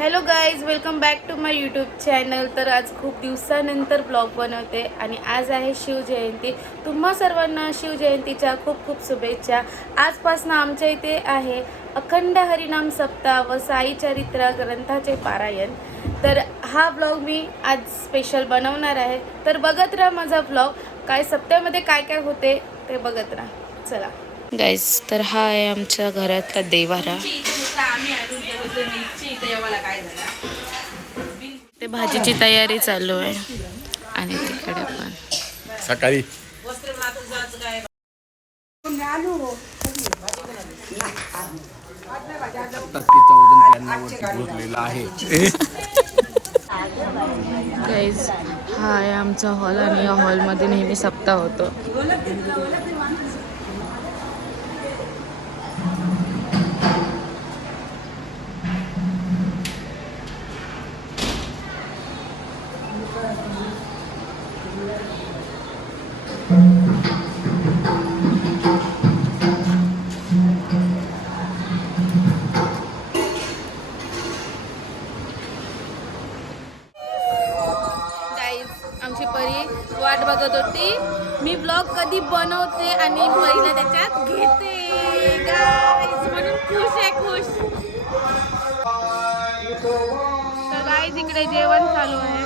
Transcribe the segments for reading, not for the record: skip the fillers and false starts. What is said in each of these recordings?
Hello guys, welcome back to my YouTube channel. तर आज खूप दिवसानंतर ब्लॉग बनवते आणि आज आहे शिवजयंती. तुम्हा सर्वांना शिवजयंतीच्या खूप खूप शुभेच्छा. आजपासून आमच्या इथे आहे अखंड हरिनाम सप्ताह व साई चरित्र ग्रंथाचे पारायण. तर हा ब्लॉग मी आज स्पेशल बनवणार आहे. तर बघत राहा माझा ब्लॉग. काय सप्त्यामध्ये काय काय होते ते बघत राहा. चला गाईज, तर हा आहे आमच्या घरातला देवारा. ते भाजीची तयारी चालू आहे आणि तिकडे पण सकाळी तिचं वजन प्यान्नावरती पोहोचलेलं आहे. गाईज, हा आहे आमचा हॉल आणि या हॉलमध्ये नेहमी सप्ताह होतो. आमची परी वाट बघत होती मी ब्लॉग कधी बनवते आणि परीला त्याच्यात घेते गाईज, म्हणून खुश आहे, खुश. तर गाईज, इकडे जेवण चालू आहे.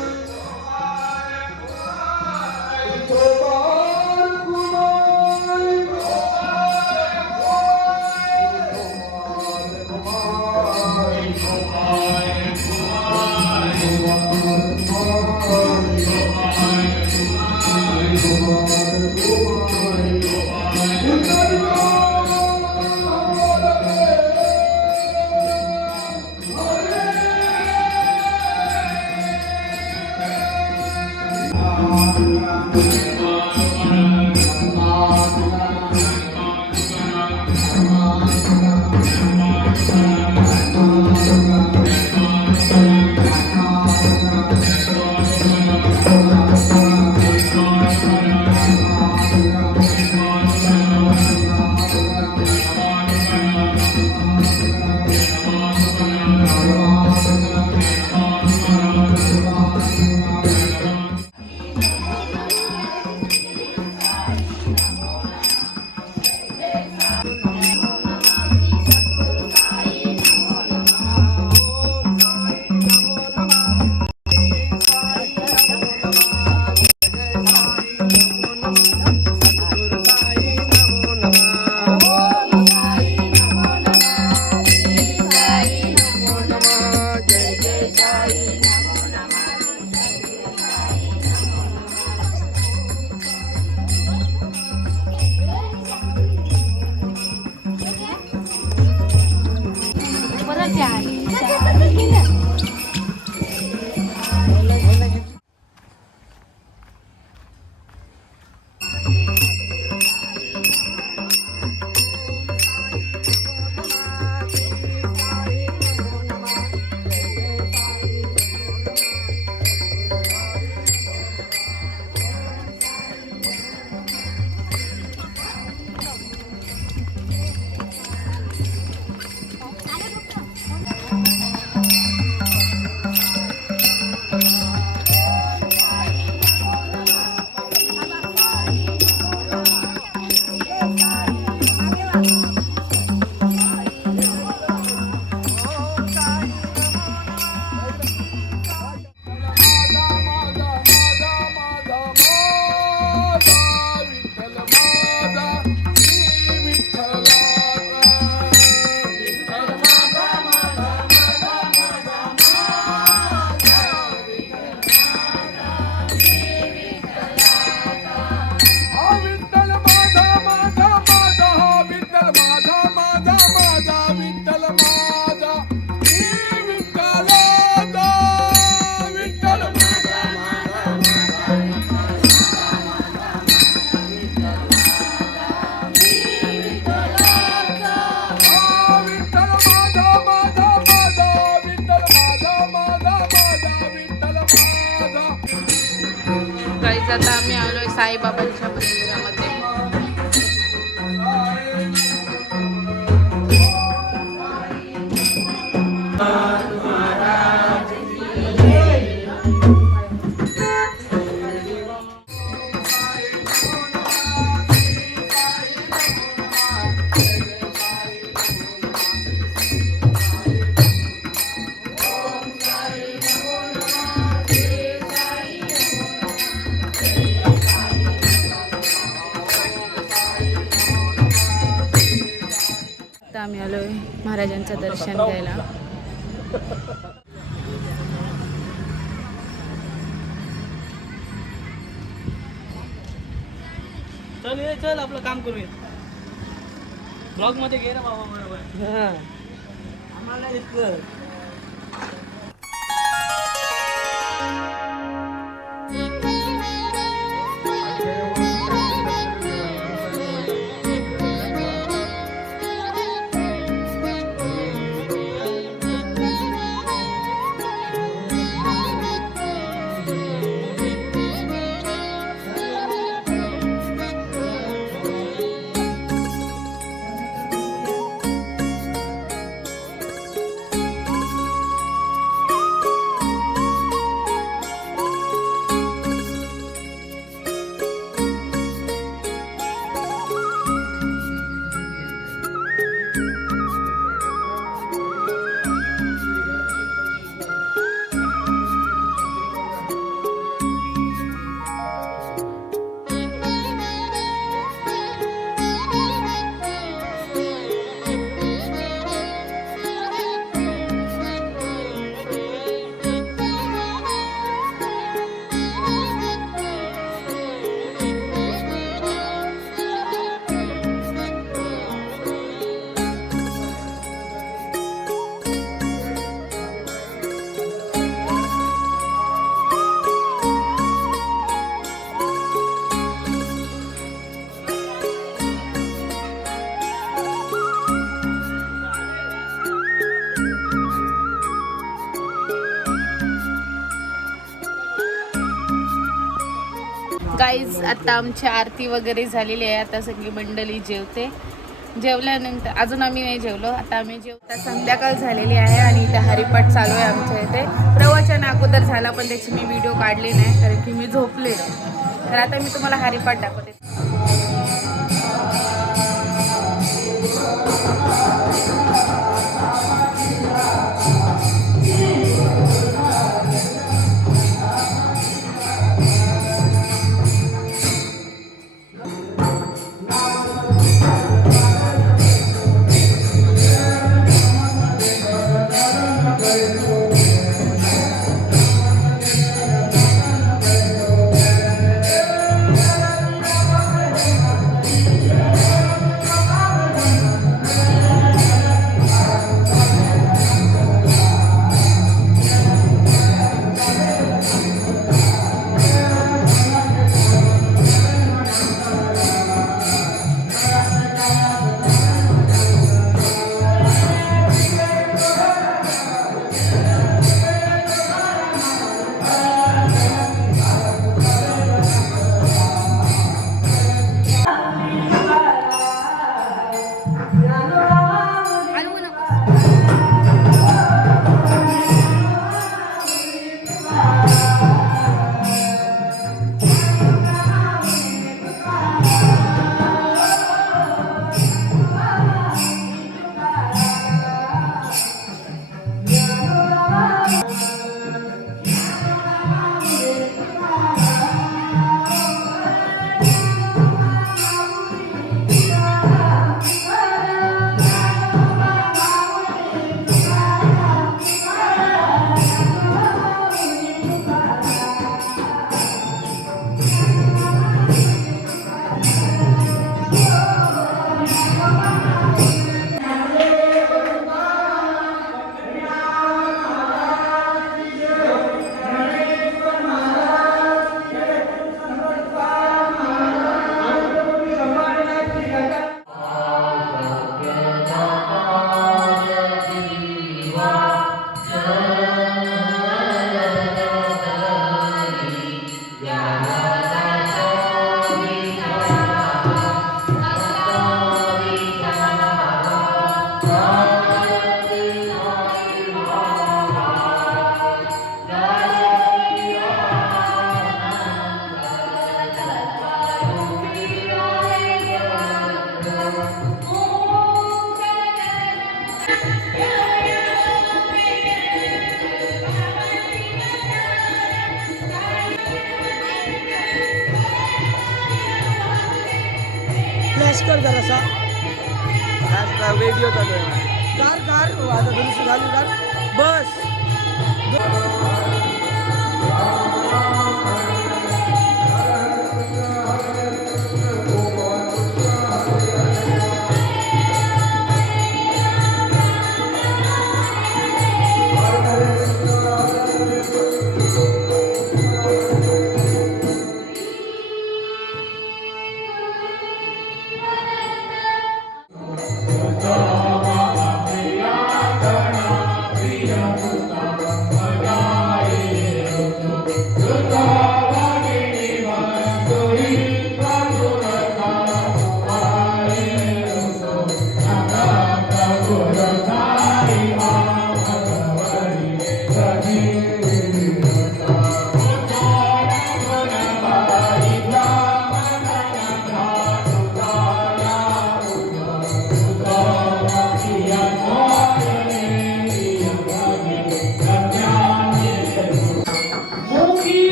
गाईज, आता आम्ही आलोय साईबाबांच्या मंदिरामध्ये. आता आम्ही आलोय महाराजांचं दर्शन घ्यायला. चल ये चल आपलं काम करूया. ब्लॉग मध्ये घे ना बाबा बरोबर. आम्हाला इतकं गाईज आता आमची आरती वगैरे झालेली आहे. आता सगळी मंडळी जेवते. जेवल्यानंतर अजून आम्ही नाही जेवलो. आता आम्ही आता संध्याकाळ झालेली आहे आणि इथे हरिपाठ चालू आहे आमच्या इथे. प्रवचन अगोदर झाला पण त्याची मी व्हिडिओ काढली नाही कारण की मी झोपले. तर आता मी तुम्हाला हरिपाठ दाखवते. फ्लॅश कर जरासा. आता व्हिडिओ चालू आहे कार आता दुरुस्ती झाली कार बस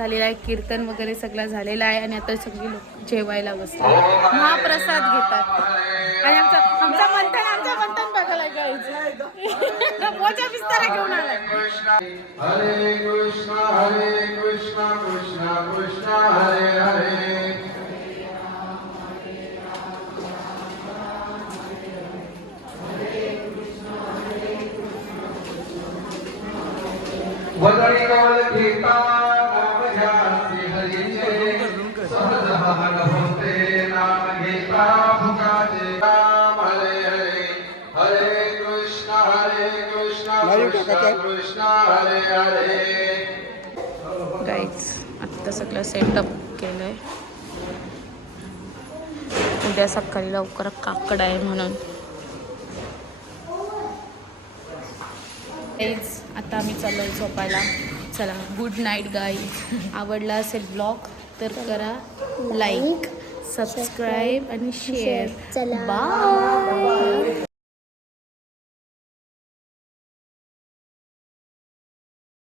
झालेला आहे कीर्तन वगैरे सगळं झालेलं आहे आणि आता सगळी लोक जेवायला बसतात महाप्रसाद घेतात आणि आमचा मंथन बघायला जायचं मोठा विस्तारा घेऊन आलाय हरे कृष्णा कृष्णा कृष्णा हरे हरे वदनी कमल गीता नाम ध्यासी हरिचे सहज भान होते नाम गीता भुकाचे राम हरे हरे हरे कृष्णा कृष्णा कृष्णा हरे हरे गाईज आत्ता सगळं सेटअप केलंय उद्या सकाळी लवकर काकड आहे म्हणून गाईज आता आम्ही चाललोय झोपायला चला गुड नाईट गाईज आवडला असेल ब्लॉग तर करा लाईक सबस्क्राईब आणि शेअर बाय